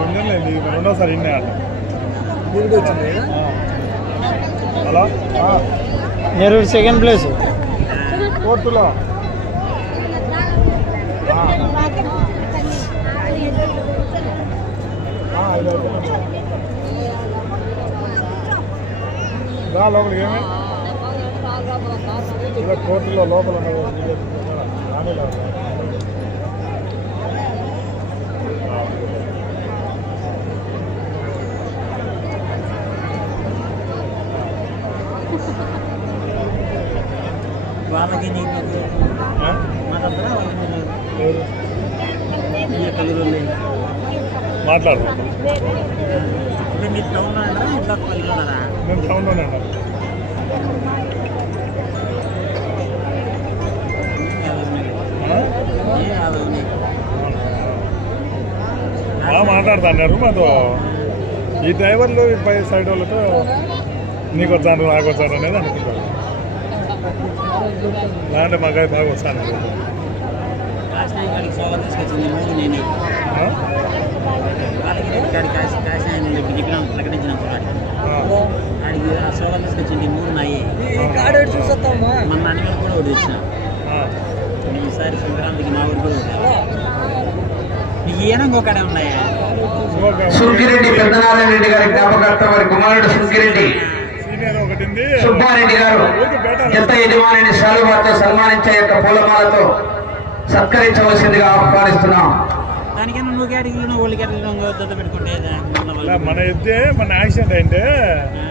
రెండేళ్ళైంది ఇది రెండోసారి ఇన్నే ఆట హలో? నెరూరు second place. కోర్టులో? రా లోపలికి ఏమి? ఇలా కోర్టులో లోపల ఉన్నది. వాళ్ళకి నీకు మాట్లాడదాం ఇప్పుడు మీరు ఉన్నారా? ఇంట్లో మేము టౌన్లోనే బాగా మాట్లాడుతున్నారు మాతో. ఈ డ్రైవర్లు పై సైడ్ వాళ్ళతో నీకు వచ్చాను నాకు వచ్చాను అనేది అనుకుంటారు. లేదంటే బాగా వస్తాను. ఆ? తీసుకొచ్చింది మూడు నాయి. మన కూడా ఒకటి. ఈసారి సంక్రాంతికి ఊరు కూడా ఏనా ఇంకొకడే ఉన్నాయా? సుంకిరెడ్డి పెద్దనారాయణ రెడ్డి గారి జ్ఞాపకార్థ వారి కుమారుడు సుంకిరెడ్డి. సుబ్బారెడ్డి గారు జత యజమానిని శాలువాతో సన్మానించే యొక్క పూలమాలతో సత్కరించవలసిందిగా ఆహ్వానిస్తున్నాం. మన ఎద్దే మన యాక్సిడెంట్ అయింటే ఆ,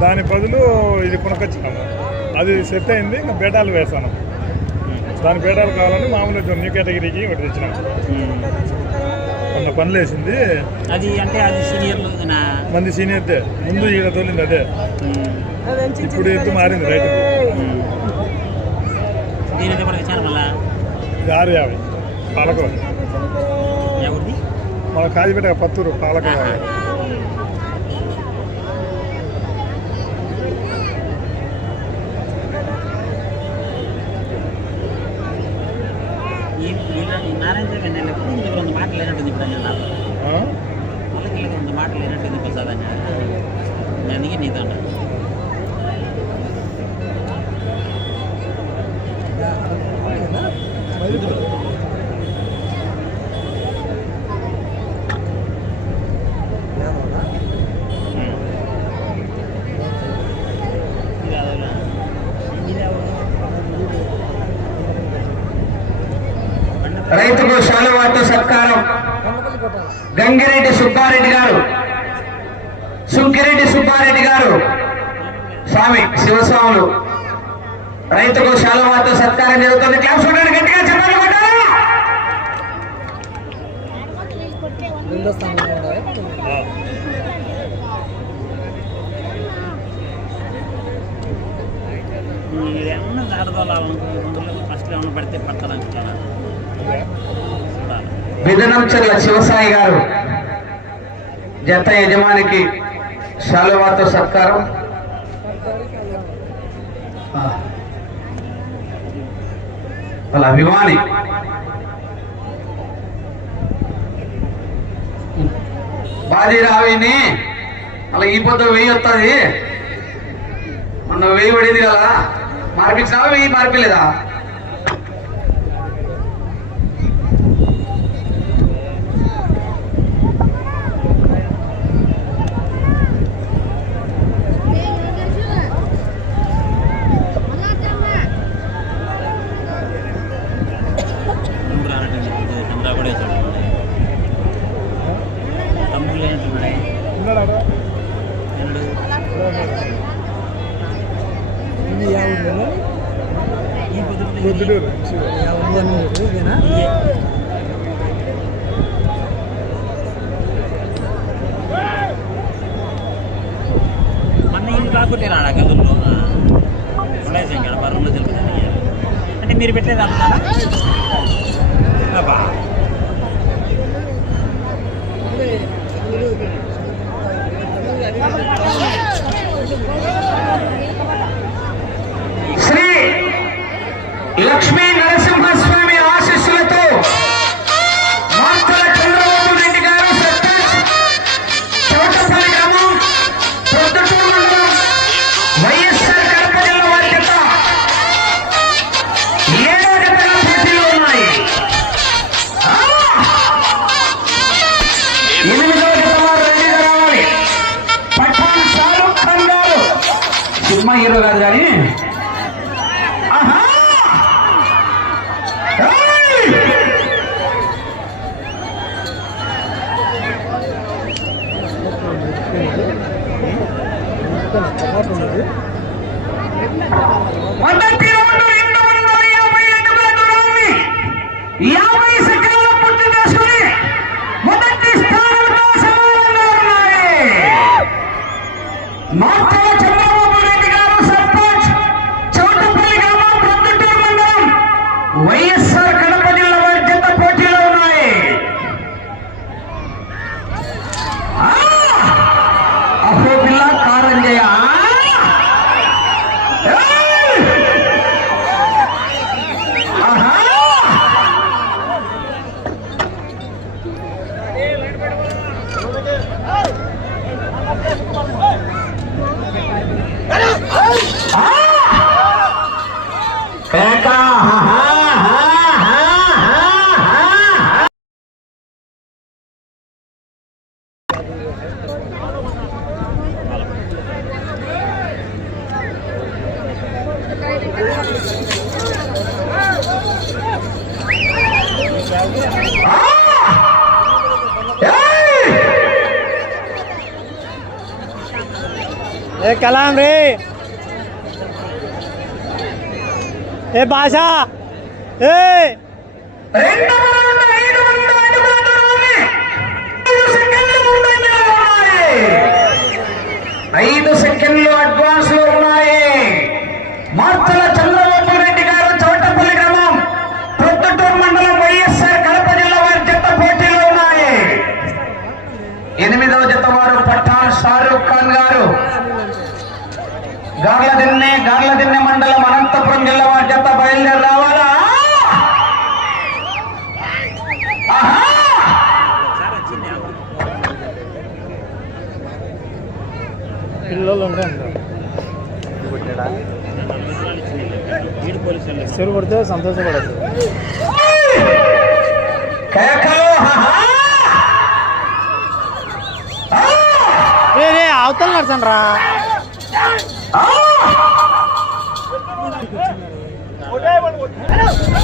దాని బదులు ఇది కొనుకొచ్చినాము అది సెట్ అయింది ఇంకా బేటాలు వేసాను దాని బేటాలు కావాలని మామూలు న్యూ కేటగిరీకి ఒకటి తెచ్చినాము ఉమ్. కొంత పనులు వేసింది అది అంటే అది సీనియర్లు నా మంది సీనియర్దే ముందు ఈడ తోలింది అదే ఉమ్. ఇప్పుడు ఎద్దు మారింది రైతు ఉమ్. దీని అయితే మనకి చాలా మళ్ళా ఇది ఆరు యాభై పాలకూర ఎవరిది మన కాజిపేట పత్తూరు పాలకూర ఆహా. ఈ వీళ్ళ- ఈ నారాయణ గారి నేను ఎప్పుడు ఇందులో రెండు మాటలు లేనట్టుంది ఇప్పుడు ఆయన నాతో. ఆ? వాళ్ళకి రెండు మాటలు లేనట్టుంది ప్రసాద్ అని నేను అందుకే నీతో అన్నా. ఉమ్. ఇది అదోలా. ఇది ఎవరు? రైతుకు శాలువాతో సత్కారం గంగిరెడ్డి సుబ్బారెడ్డి గారు సుంకిరెడ్డి సుబ్బారెడ్డి గారు స్వామి శివస్వాములు రైతుకు శాలువాతో సత్కారం జరుగుతుంది. క్లాస్ చూడండి గట్టిగా చెప్పాలి ఏమన్నా ఆడదోళాలనుకుంటున్నా ఫస్ట్ ఏమన్నా పడితే పడతాను చూడాలి శివసాయి గారు జత యజమానికి శాలువాతో సత్కారం. వాళ్ళ అభిమాని. బాజీరావిని అలా ఈ పొద్దు వెయ్యి వస్తుంది మొన్న వెయ్యి పడింది కదా. మార్పించినావా వెయ్యి మార్పిలేదా? మొత్తం ఉన్నది कलाम रे। ए बादशाह ए। अड्वा मार्तला గార్లదిన్నె మండలం అనంతపురం జిల్లా వారి చేత బయలుదేరి రావాలా? పిల్లలు చెరు కొడితే సంతోషపడదు అవతల నడుచండి రా Hello.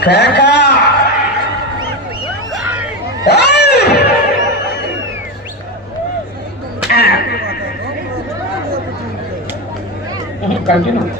Caca! Ah! Não, não, não.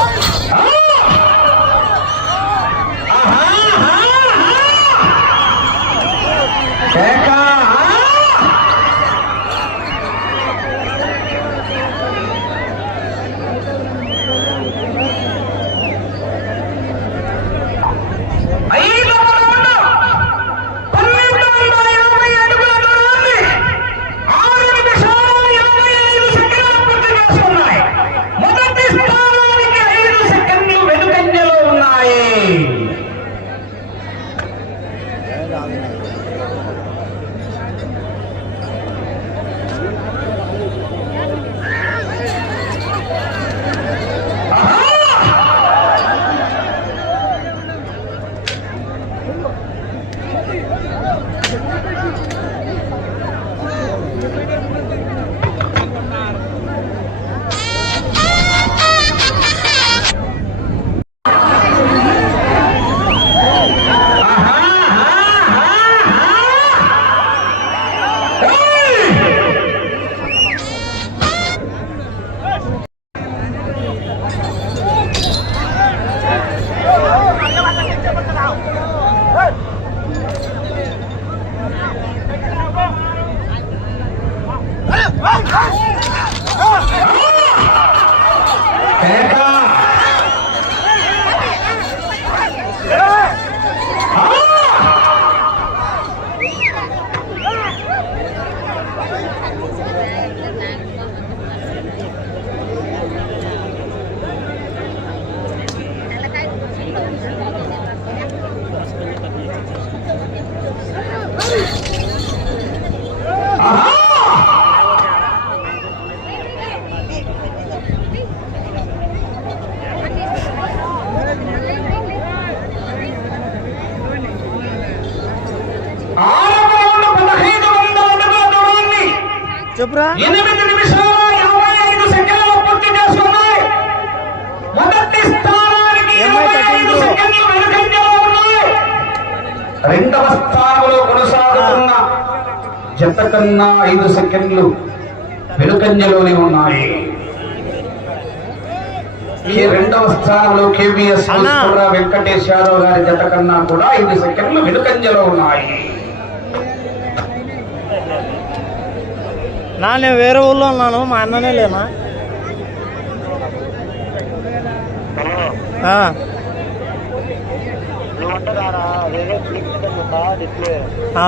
జత కన్నా ఐదు సెకండ్లు వెనుకంజలోనే ఉన్నాయి. ఈ రెండవ స్థానంలో కేబిఎస్ వెంకటేష్ యాదవ్ గారి జత కన్నా కూడా ఐదు సెకండ్లు వెనుకంజలో ఉన్నాయి. నా నేను వేరే ఊళ్ళో ఉన్నాను మా అన్ననే లేనా? ఆ.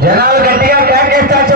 जनाल गड्डिया क्या कहता है?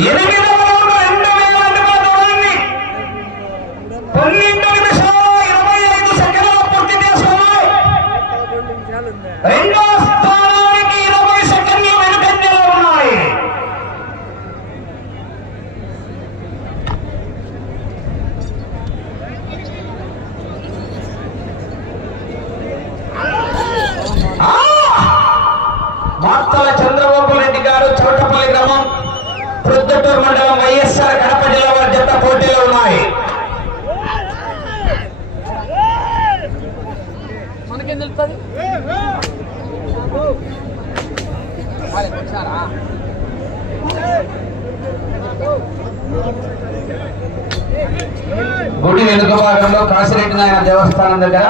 எனவே గుడి వెనుక భాగంలో కాశిరెడ్డి నాయన దేవస్థానం దగ్గర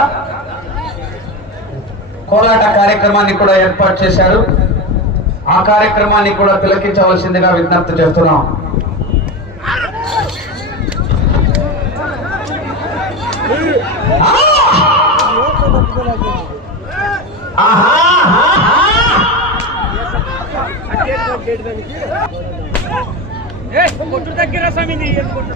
కోలాట కార్యక్రమాన్ని కూడా ఏర్పాటు చేశారు. ఆ కార్యక్రమాన్ని కూడా తిలకించవలసిందిగా విజ్ఞప్తి చేస్తున్నాం. ఆహా! కొట్టు దగ్గర స్వామి కొట్టు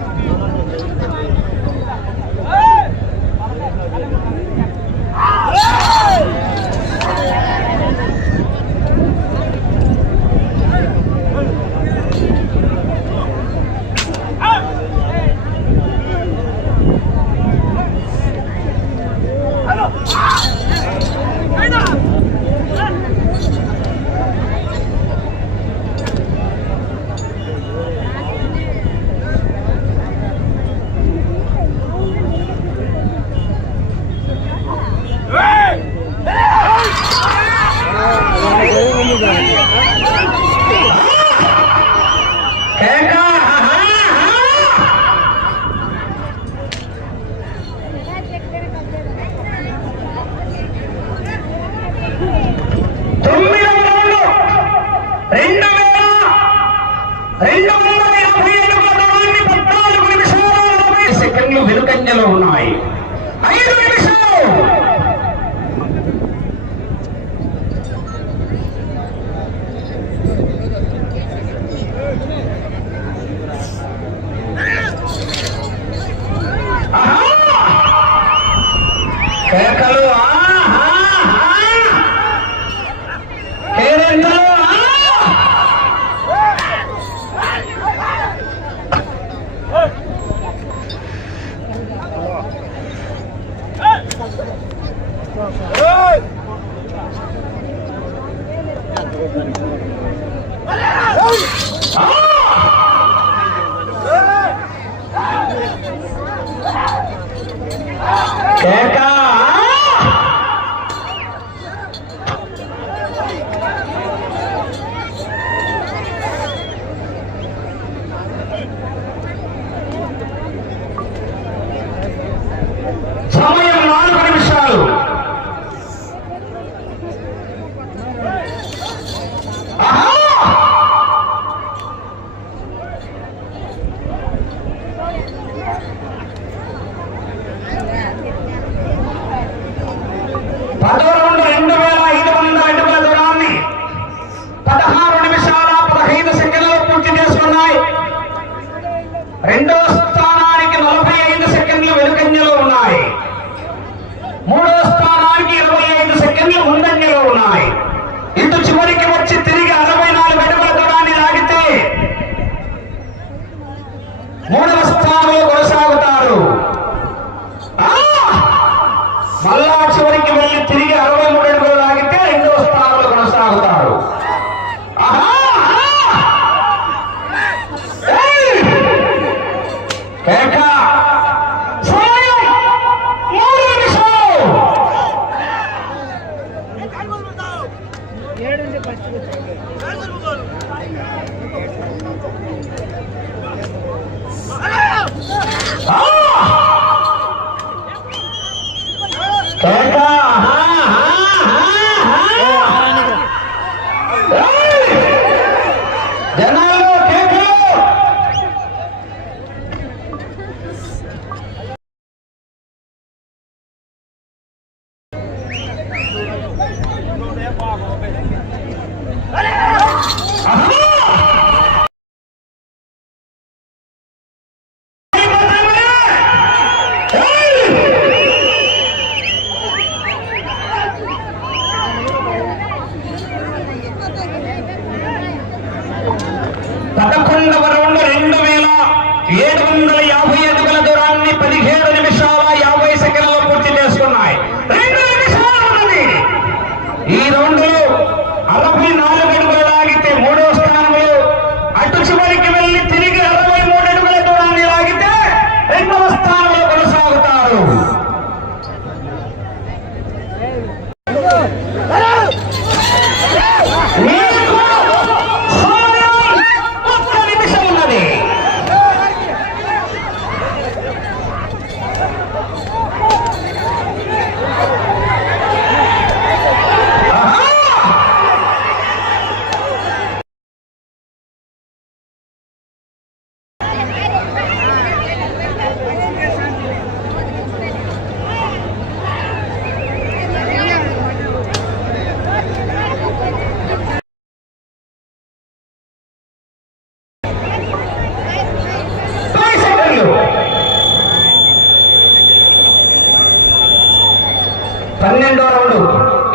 పన్నెండో రౌండ్.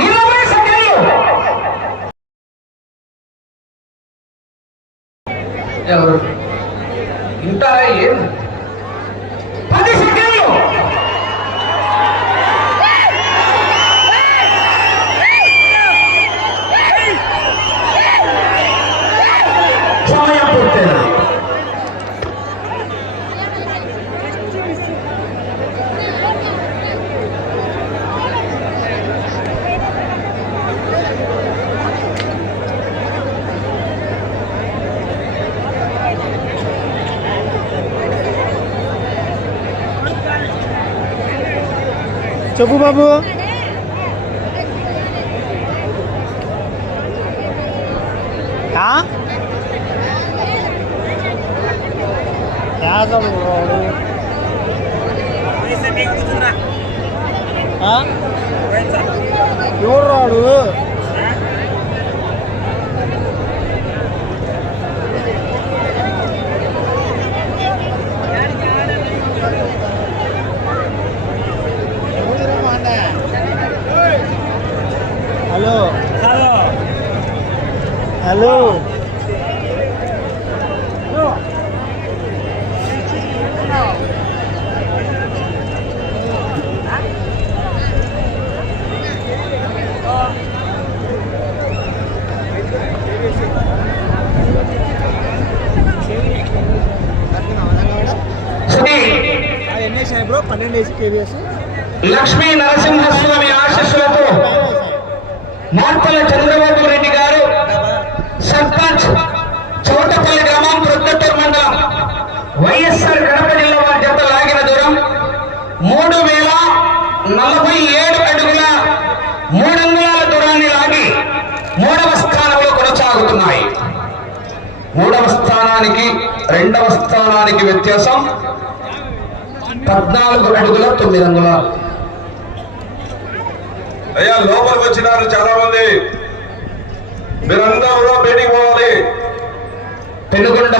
ఇరవై సెకండ్లు. ఎవరు? ఇంత ఏం? చెప్పు బాబు ఆ? యాదవ్ వాడు. ఆ? ఎవరు రాడు హలో హలో. బ్రో పన్నెండు వేసి కేవీఎస్ లక్ష్మీ నరసింహస్వామి ఆశీస్సులతో మార్పల చంద్రబాబు రెడ్డి స్థానానికి రెండవ స్థానానికి వ్యత్యాసం పద్నాలుగు అడుగుల తొమ్మిది అంగుళాలు అయ్యా లోపలికి వచ్చినారు చాలా మంది మీరందరూ కూడా బయటికి పోవాలి. పెనుగొండ